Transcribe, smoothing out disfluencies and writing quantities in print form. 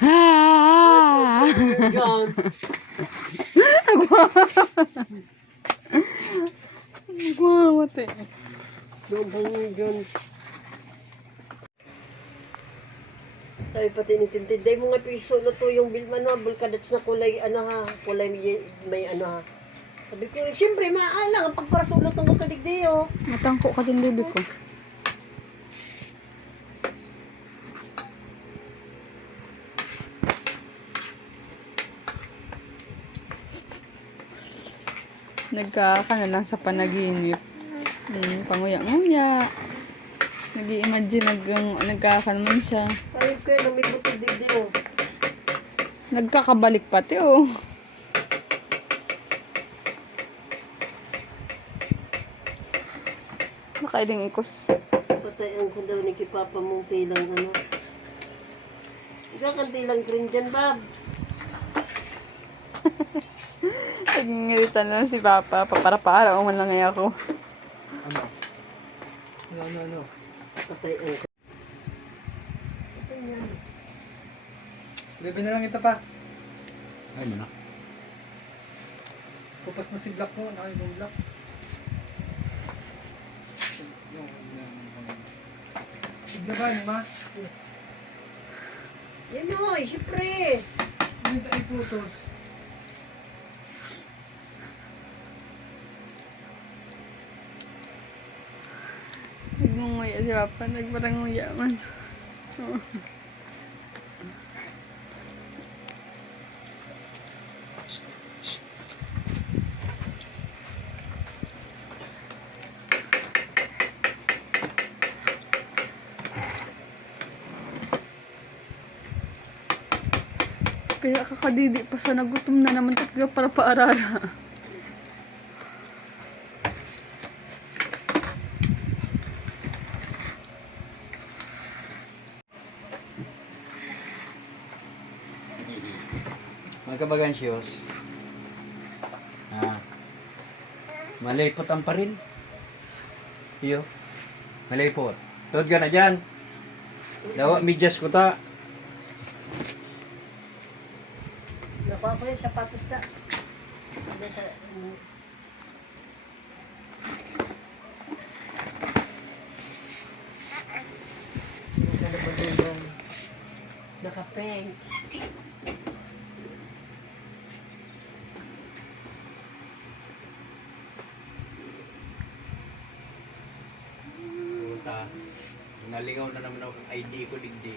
Ah! Yan. Guwamate. Doon dyan. Sabi pati ni Tintin, day mo nga piso na to yung Bilman ha, bulkadats na kulay, kulay may ha. Sabi ko, siyempre, maalang ang pagparasulot ng kadigdi, oh. Matangko ka din, baby ko. Nagkaka na lang sa panaginip. Panguya-nguya. Nag-i-imagine nagkaka naman siya. Ayun kayo, may buti digdi, oh. Nagkakabalik pati, oh. Nakailing ikos. Patayan ko daw ni Kipapa mong tilang, Ikaw tilang green dyan, Bob. Nagingiritan lang si Papa. Papara-para, man lang ako. Ano? Patayan ko. Gabi na lang ito pa. Ay mo na. Kupas na si Black mo. Nakaibang Black. Sigla ba ni ma? Yan o, siyempre. Hindi tayo putos. Nagmunguya si Papa. Nagparanguya man. Kaya kakadidi pa sa nagutom na naman tatga para paarara. Mga kabagansiyos, malaypot ang paril. Iyo, malaypot. Tuod ka na dyan. Dawa, midyas ko ta. Nakuha ko yung sapatos na. Hindi sa... Nakapeng. Puta, nalingaw na naman ako ng ID ko, digdi.